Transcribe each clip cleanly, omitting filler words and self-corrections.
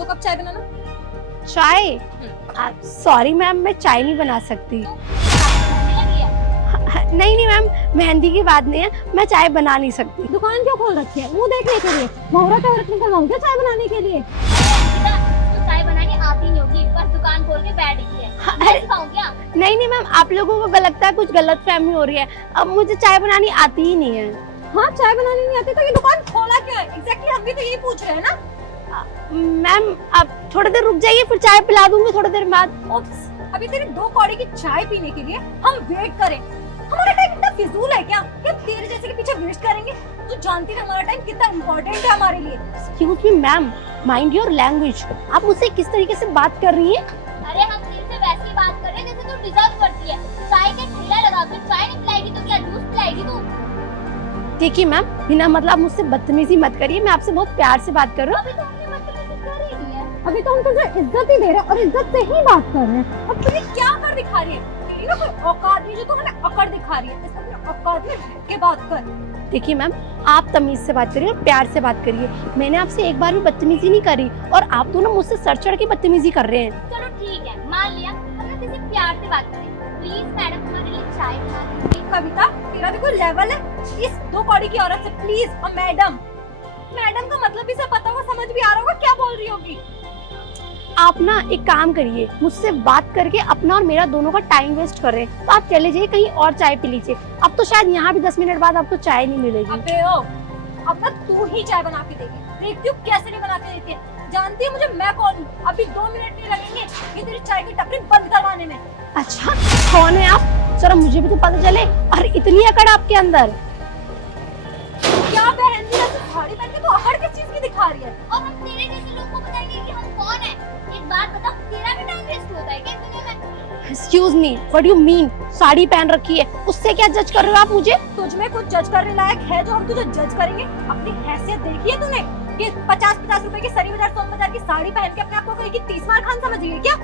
2 cup चाय बनाना। चाय? Sorry ma'am, मैं चाय नहीं बना सकती। नहीं नहीं मैम, मेहंदी की बात नहीं है, मैं चाय बना नहीं सकती। दुकान क्यों खोल रखी है? मुंह देखने के लिए? मुहूर्त औरत निकलवाऊं क्या चाय बनाने के लिए? तो चाय बनानी आती नहीं होगी, बस दुकान खोल के बैठ गई है। मैं सिखाऊं क्या? नहीं नहीं मैम, आप लोगों को लगता है कुछ गलत फहमी हो रही है। अब मुझे चाय बनानी आती ही नहीं है। हाँ, चाय बनानी नहीं आती तो ये दुकान खोला क्यों है? एग्जैक्टली हम भी तो यही पूछ रहे हैं ना। मैम आप थोड़ी देर रुक जाइए, फिर चाय पिला दूंगी थोड़ी देर बाद। ओप्स, अभी तेरी 2 कौड़ी की चाय पीने के लिए हम वेट करें? हमारा टाइम इतना फिजूल है क्या? क्या तेरे जैसे के पीछे वेस्ट करेंगे? तू जानती है हमारा टाइम कितना इम्पोर्टेंट है हमारे लिए। Excuse me ma'am, mind your language. आप मुझसे किस तरीके से बात कर रही हैं? अरे हम तेरे से वैसे ही बात कर रहे हैं जैसे तू डिजर्व करती है। चाय का ठेला लगा कर चाय नहीं पिलाएगी तो क्या जूस पिलाएगी तू? देखिए मैम, बिना मतलब मुझसे बदतमीजी मत करिए, मैं आपसे बहुत प्यार से बात कर रहा हूँ। अभी तो हमने बदतमीजी कर ही ली है। अभी तो हम तुझे इज्जत ही दे रहे हैं और इज्जत से ही बात कर रहे हैं। अब तुझे क्या कर दिखा रही है? तेरी ना कोई औकात नहीं जो तू हमें अकड़ दिखा रही है। इस अपने औकात में रह के बात कर। देखिए मैम, आप तमीज से बात करिए और प्यार से बात करिए। मैंने आपसे एक बार भी बदतमीजी नहीं करी और आप दोनों मुझसे सर चढ़ के बदतमीजी कर रहे हैं। चलो ठीक है, मान लिया हमने किसी प्यार से बात करी। प्लीज मैडम हमारे लिए चाय बना दीजिए। कविता, तेरा भी कोई लेवल है? इस 2 कौड़ी की औरत से प्लीज और मैडम। मैडम का मतलब भी सब पता होगा, समझ भी आ रहा होगा क्या बोल रही होगी। आप ना एक काम करिए, मुझसे बात करके अपना और मेरा दोनों का टाइम वेस्ट कर रहे हैं, तो आप चले जाइए कहीं और चाय पी लीजिए। अब तो शायद यहाँ भी 10 मिनट बाद आपको चाय नहीं मिलेगी। अबे ओ, अब ना तू ही चाय बना के देगी। देखती हूँ कैसे नहीं बना के देती है। जानती है मुझे मैं कौन हूँ? अभी 2 मिनट नहीं लगेंगे ये तेरी चाय की टपरी बंद करवाने में। अच्छा, कौन है आप? जरा मुझे भी तो पता चले। और इतनी अकड़ आपके अंदर? क्या बहन जी, ऐसे साड़ी पहन के तू अकड़ किस चीज की दिखा रही है? और हम तेरे जैसे लोगों को बताएंगे कि हम कौन है। एक बात बता, तेरा भी टाइम वेस्ट होता है क्या इस दुनिया में? Excuse me, what do you mean? Sari पहन रखी है, उससे क्या जज कर रहे हो आप मुझे? तुझ में कुछ जज करने लायक है जो हम तुझे जज करेंगे? अपनी हैसियत देखी है तूने कि 50-50 रुपए की सरी बाजार सोन बाजार की साड़ी पहन के अपने आप को कोई की 30 मार खान समझ रही है क्या?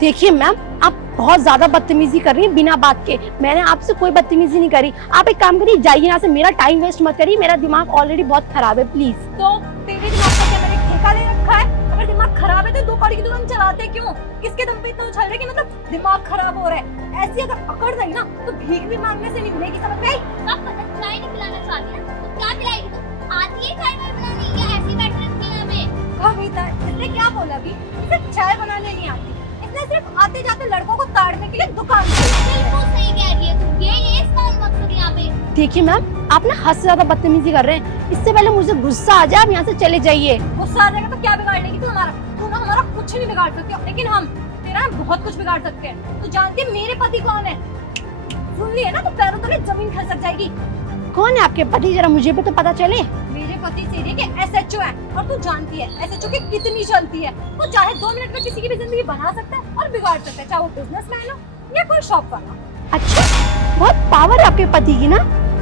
देखिए मैम, आप बहुत ज्यादा बदतमीजी कर रही हैं बिना बात के। मैंने आपसे कोई बदतमीजी नहीं करी। आप एक काम करिए, जाइए यहाँ से, मेरा टाइम वेस्ट मत करिए। मेरा दिमाग ऑलरेडी बहुत खराब है, प्लीज। तो तेरे दिमाग का क्या मैंने ठेका ले रखा है? अगर दिमाग खराब है तो 2 कौड़ी की दुकान चलाते क्यों? किसके दम पे इतना उछल रहे कि मतलब दिमाग खराब हो रहा है? ऐसी अगर अकड़ गई ना तो भीख भी मांगने से नहीं मिलेगी, समझ गई? सब पता चाय नहीं पिलाना चाहती है तो क्या पिलाएगी तू? आती है चाय वाय बनानी या ऐसे ही बैठ रहती है यहाँ पे? कविता, इसने क्या बोला अभी? इसे चाय बनाने नहीं आती। इसने सिर्फ आते जाते लड़कों को ताड़ने के लिए दुकान खोली। बिल्कुल सही कह रही है तू। ये इसका मकसद यहाँ पे। देखिए मैम, आप ना हद से ज्यादा बदतमीजी कर रहे हैं। इससे पहले मुझे गुस्सा आ जाए, आप यहाँ से चले जाइए। गुस्सा आ जाएगा तो क्या बिगाड़ लेगी तू हमारा? तू ना हमारा कुछ नहीं बिगाड़ सकती हो, लेकिन हम तेरा बहुत कुछ बिगाड़ सकते हैं। तू जानती है मेरे पति कौन है? सुन लिया ना तो पैरों तले जमीन खसक जाएगी। कौन है आपके पति? जरा मुझे भी तो पता चले। मेरे पति सीधे के SHO है और तू जानती है SHO की कितनी चलती है। वो चाहे 2 मिनट में किसी की भी जिंदगी बना सकता है और बिगाड़ सकता है, चाहे वो बिजनेसमैन हो या कोई शॉप वाला। अच्छा, बहुत पावर है आपके पति की ना,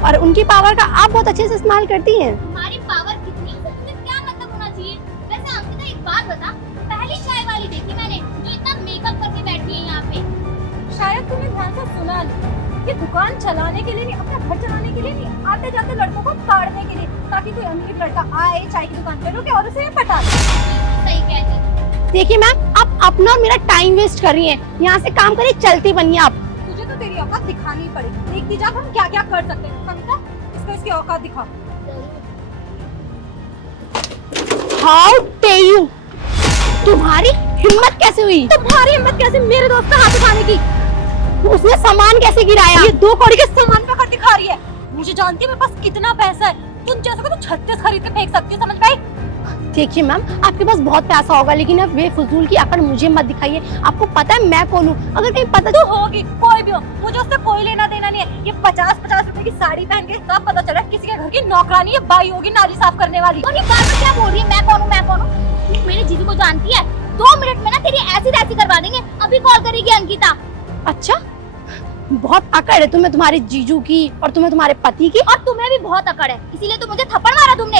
और उनकी पावर का आप बहुत अच्छे से इस्तेमाल करती हैं। तुम्हारी पावर कितनी है उससे क्या मतलब होना चाहिए? वैसे अंकिता एक बात बता, पहली चाय वाली देखी मैंने जो इतना मेकअप करके बैठी है यहाँ पे। शायद तूने ध्यान से सुना नहीं। ये दुकान चलाने के लिए नहीं, अपना घर चलाने के लिए नहीं, आते जाते लड़कों को ताड़ने के लिए, ताकि कोई अमीर लड़का आए चाय की दुकान पे रोके और उसे पटा दे। सही कहती। देखिए मैम, आप अपना और मेरा टाइम वेस्ट कर रही हैं। यहाँ से काम करिए, चलती बनिए आप। तुझे तो तेरी औकात दिखानी ही पड़ेगी। देखती जा हम क्या क्या कर सकते हैं। कविता, इसको इसकी औकात दिखा। How day you! तुम्हारी हिम्मत कैसे हुई? तुम्हारी हिम्मत कैसे मेरे दोस्त का हाथ उठाने की? उसने सामान कैसे गिराया? ये 2 कौड़ी के सामान पे कर दिखा रही है। मुझे जानती है मेरे पास कितना पैसा है। तुम जैसा को तो 36 खरीद के फेंक सकती हो, समझ गई? देखिए मैम, आपके पास बहुत पैसा होगा, लेकिन अब बेफजूल की अकड़ मुझे मत दिखाइए। आपको पता है मैं कौन हूँ? अगर कहीं पता तू होगी, कोई भी हो, मुझे उससे कोई लेना देना नहीं है। ये 50-50 रुपए की साड़ी पहन के सब पता चला किसी के घर की नौकरानी या बाई होगी, नाली साफ करने वाली। और ये बार-बार क्या बोल रही है? मैं कौन हूँ, मैं कौन हूँ? तू मेरे जीजू को जानती है? 2 मिनट में ना तेरी ऐसी तैसी करवा देंगे। अभी कॉल करेगी अंकिता। अच्छा, बहुत अकड़ है तुम्हें तुम्हारे जीजू की और तुम्हें तुम्हारे पति की। और तुम्हें भी बहुत अकड़ है, इसीलिए तो मुझे थप्पड़ मारा तुमने।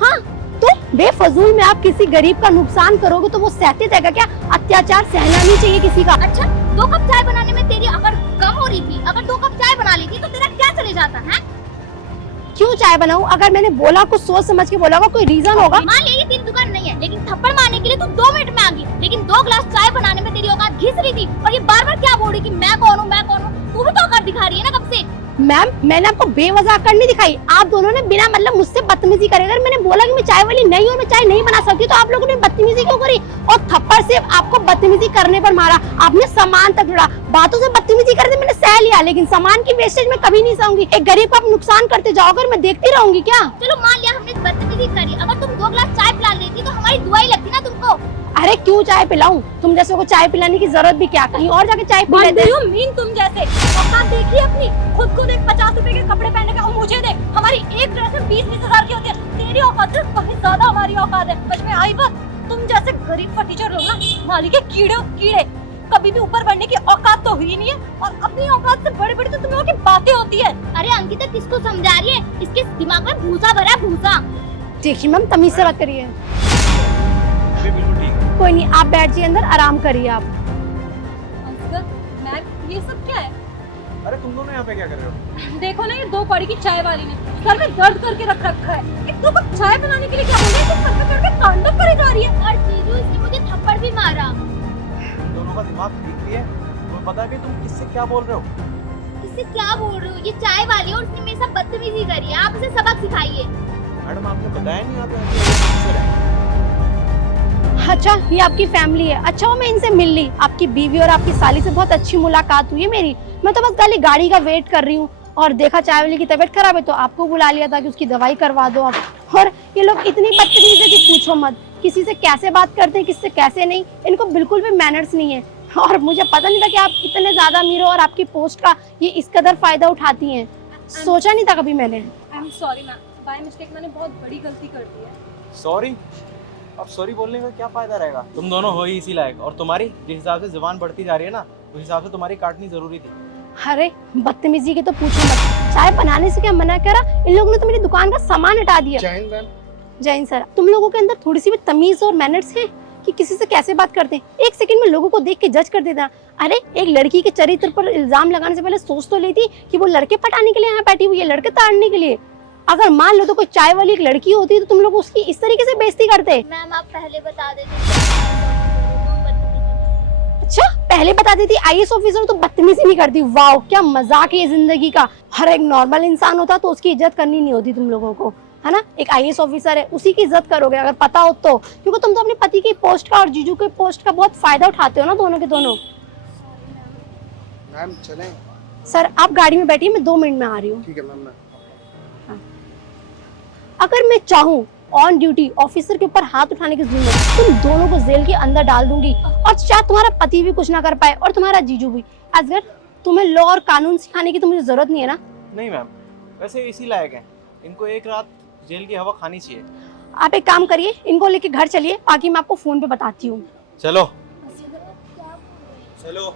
हाँ, तो बेफजूल में आप किसी गरीब का नुकसान करोगे तो वो सहते जाएगा क्या? अत्याचार सहना नहीं चाहिए किसी का। अच्छा, 2 कप चाय बनाने में तेरी अकड़ कम हो रही थी? अगर 2 कप चाय बना ली थी तो तेरा क्या चले जाता है? क्यों चाय बनाऊं? अगर मैंने बोला कुछ सोच समझ के बोला होगा, कोई रीजन होगा। मान लिया ये तेरी दुकान नहीं है, लेकिन थप्पड़ मारने के लिए तू 2 मिनट में आ गई, लेकिन 2 ग्लास चाय बनाने में तेरी औकात घिस रही थी और ये बार बार क्या बोल रही कि मैं कौन हूँ, मैं कौन हूँ। तू भी तो औकात दिखा रही है ना कब से। मैम मैंने आपको बेवजह कर नहीं दिखाई, आप दोनों ने बिना मतलब मुझसे बदतमीजी करे। अगर मैंने बोला कि मैं चाय वाली नहीं हूँ, मैं चाय नहीं बना सकती, तो आप लोगों ने बदतमीजी क्यों करी और थप्पड़ से आपको बदतमीजी करने पर मारा। आपने सामान तक उड़ा, बातों से बदतमीजी कर दी, मैंने सह लिया, लेकिन सामान की वेस्टेज में कभी नहीं सहूंगी। एक गरीब को आप नुकसान करते जाओगे और मैं देखती रहूंगी क्या? चलो मान लिया हमने बदतमीजी करी, अगर तुम 2 ग्लास चाय पिला लेती तो हमारी दुआ ही लगती ना तुमको। अरे क्यों चाय पिलाऊं? तुम जैसे को चाय पिलाने की जरूरत भी क्या, कहीं और जाके चाय पी लेते। मीन तुम जैसे औकात देखी अपनी, खुद को देख 50 रुपए के कपड़े पहनने का, और मुझे देख हमारी एक ड्रेस में 20-20 हजार की होती है। तेरी औकात से कहीं ज्यादा हमारी औकात है। बच में आई बात, तुम जैसे गरीब फटीचर लोग ना, नाली के कीड़े कभी भी ऊपर बढ़ने की औकात तो हुई नहीं है, और अपनी औकात से बड़ी बड़ी तो तुम लोगों की बातें होती है। अरे अंकिता किसको समझा रही है? इसके दिमाग में भूसा भरा है, भूसा। देखिए मैम तमीज से बात करिए। बिल्कुल ठीक है। कोई नहीं, आप बैठ जाइए अंदर, आराम करिए आप। मैम ये सब क्या है? अरे तुम दोनों यहाँ पे क्या कर रहे हो? देखो ना, ये 2 कौड़ी की चाय वाली ने सर में दर्द करके रख रखा है। एक 2 कप चाय बनाने के लिए क्या बोल रही है, तो सर पे करके तांडव करे जा रही है। और जीजू इसने मुझे थप्पड़ भी मारा। तुम दोनों का दिमाग ठीक भी है? तुम्हें पता है कि तुम किससे क्या बोल रहे हो? इससे क्या बोल रहे हो? ये चाय वाली है और उसने मेरे साथ बदतमीजी करी है। आप इसे सबक सिखाइए। मैडम आपने बताया नहीं आप यहाँ किससे रहे? अच्छा ये आपकी फैमिली है? अच्छा वो मैं इनसे मिल ली, आपकी बीवी और आपकी साली से बहुत अच्छी मुलाकात हुई है मेरी। मैं तो बस खाली गाड़ी का वेट कर रही हूँ और देखा चाय वाली की तबीयत खराब है तो आपको बुला लिया था कि उसकी दवाई करवा दो आप। और ये लोग इतनी बदतमीज है कि पूछो मत, किसी से कैसे बात करते हैं किससे कैसे नहीं, इनको बिल्कुल भी मैनर्स नहीं है। और मुझे पता नहीं था कि आप इतने ज्यादा अमीर हो और आपकी पोस्ट का ये इस कदर फायदा उठाती हैं, सोचा नहीं था कभी मैंने। I am sorry ma'am, by mistake मैंने बहुत बड़ी गलती कर दी है। सॉरी? अब सॉरी बोलने का क्या फायदा रहेगा? तुम दोनों हो ही इसी लायक, और तुम्हारी जिस हिसाब से जुबान बढ़ती जा रही है ना, उस हिसाब से तुम्हारी काटनी जरूरी थी। अरे बदतमीजी की तो पूछो मत, चाय बनाने से क्या मना करा, इन लोगों ने तो मेरी दुकान का सामान हटा दिया। जय हिंद सर, तुम लोगों के अंदर थोड़ी सी भी तमीज और मैनर्स है कि किसी से कैसे बात करते हैं। एक सेकंड में लोगों को देख के जज कर देता। अरे एक लड़की के चरित्र पर इल्जाम लगाने से पहले सोच तो लेती कि वो लड़के पटाने के लिए यहाँ बैठी हुई है, लड़के ताड़ने के लिए। अगर मान लो तो कोई चाय वाली एक लड़की होती तो तुम लोग उसकी इस तरीके से बेइज्जती करते। मैम आप पहले बता देते। अच्छा पहले बता देती आईएएस ऑफिसर तो बदतमीजी नहीं करती। वाह क्या मजाक है जिंदगी का। हर एक नॉर्मल इंसान होता तो उसकी इज्जत करनी नहीं होती तुम लोगों को, है ना। एक आईएएस ऑफिसर है उसी की इज्जत करोगे अगर पता हो तो, क्योंकि तुम तो अपने पति की पोस्ट का और जीजू के पोस्ट का बहुत फायदा उठाते हो ना दोनों के दोनों। मैम चलें? सर आप गाड़ी में बैठिए, मैं 2 मिनट में आ रही हूँ। ठीक है मैम। अगर मैं चाहूँ ऑन ड्यूटी ऑफिसर के ऊपर हाथ उठाने की जरूरत, तुम दोनों को जेल के अंदर डाल दूंगी और शायद तुम्हारा पति भी कुछ ना कर पाए और तुम्हारा जीजू भी। अगर तुम्हें लॉ और कानून सिखाने की तो मुझे जरूरत नहीं है ना। नहीं मैम, वैसे इसी लायक है, इनको एक रात जेल की हवा खानी चाहिए। आप एक काम करिए, इनको लेके घर चलिए, बाकी मैं आपको फोन पे बताती हूँ। चलो चलो।